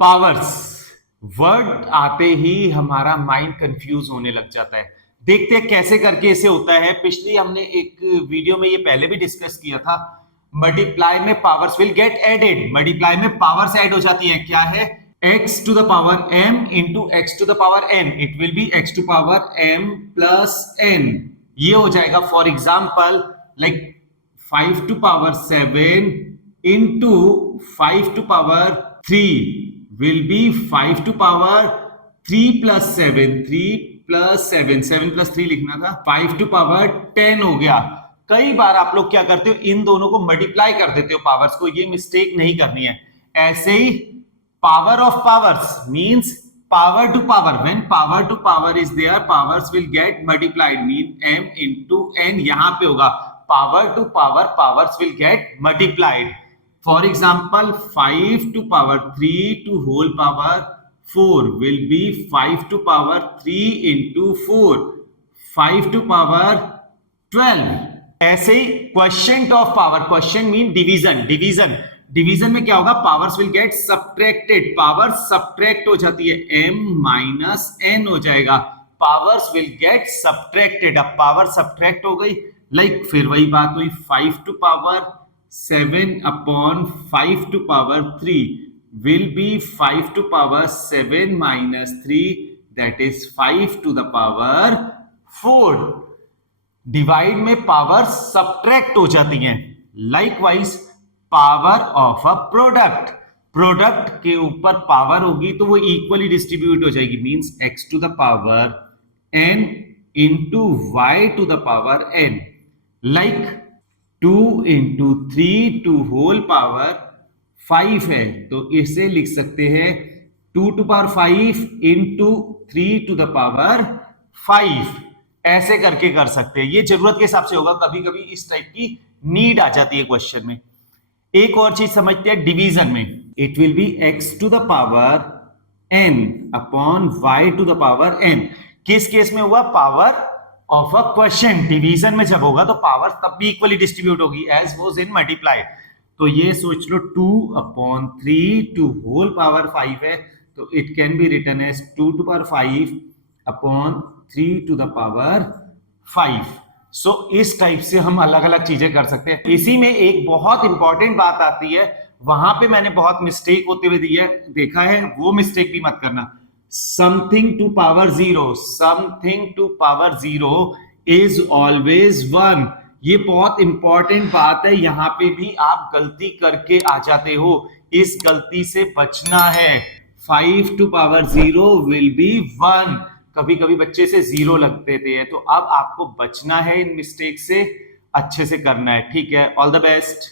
Powers word आते ही हमारा mind confuse होने लग जाता है। देखते हैं कैसे करके इसे होता है। पिछली हमने एक वीडियो में ये पहले भी डिस्कस किया था। मल्टीप्लाई में powers will get added, multiply में पावर्स ऐड हो जाती है। क्या है? x to the power m into x to the power n, it will be x to power m plus n। ये हो जाएगा for example like 5 to power 7 into 5 to power 3 will be 5 to power 3 plus 7, 3 plus 7, 7 plus 3 लिखना था, 5 to power 10 हो गया। कई बार आप लोग क्या करते हो, इन दोनों को मल्टीप्लाई कर देते हो पावर्स को। ये मिस्टेक नहीं करनी है। ऐसे ही power of powers means power to power. When power to power is there, powers will get multiplied, mean m into n यहां पे होगा। power to power, powers will get multiplied. For example, 5 to power 3 to whole power 4 will be 5 to power 3 into 4, 5 to power 12। ऐसे ही question of power, question mean division, division में क्या होगा? Powers will get subtracted, power subtract हो जाती है, m minus n हो जाएगा। पावर्स विल गेट सब्ट्रैक्टेड, अब पावर सब्ट्रैक्ट हो गई, लाइक फिर वही बात हुई, 5 to power 7 upon 5 to power 3 will be 5 to power 7 minus 3, that is 5 to the power 4। Divide में पावर सब्ट्रैक्ट हो जाती हैं। Likewise power of a product, product के ऊपर पावर होगी तो वो इक्वली डिस्ट्रीब्यूट हो जाएगी, means x to the power n into y to the power n। Like 2 into 3 to whole power 5 है तो इसे लिख सकते हैं 2 to power 5 into 3 to the power 5। ऐसे करके कर सकते हैं। ये जरूरत के हिसाब से होगा, कभी कभी इस टाइप की नीड आ जाती है क्वेश्चन में। एक और चीज समझते हैं डिवीजन में, it will be x to the power n upon y to the power n। किस केस में हुआ? Power of a question. Division में जब होगा तो पावर तब भी इक्वली डिस्ट्रीब्यूट होगी एज वॉज इन मल्टीप्लाई। तो ये सोच लो 2 अपॉन 3 टू होल पावर 5 है तो it can be written as 2 to power 5 upon 3 to the power 5। सो इस टाइप से हम अलग अलग चीजें कर सकते हैं। इसी में एक बहुत इंपॉर्टेंट बात आती है, वहां पे मैंने बहुत मिस्टेक होते हुए देखा है, वो मिस्टेक भी मत करना। Something to power 0, something to power 0 is always 1। ये बहुत इंपॉर्टेंट बात है, यहां पे भी आप गलती करके आ जाते हो, इस गलती से बचना है। 5 टू पावर 0 विल बी 1। कभी कभी बच्चे से 0 लगते थे, तो अब आपको बचना है इन मिस्टेक से, अच्छे से करना है। ठीक है, ऑल द बेस्ट।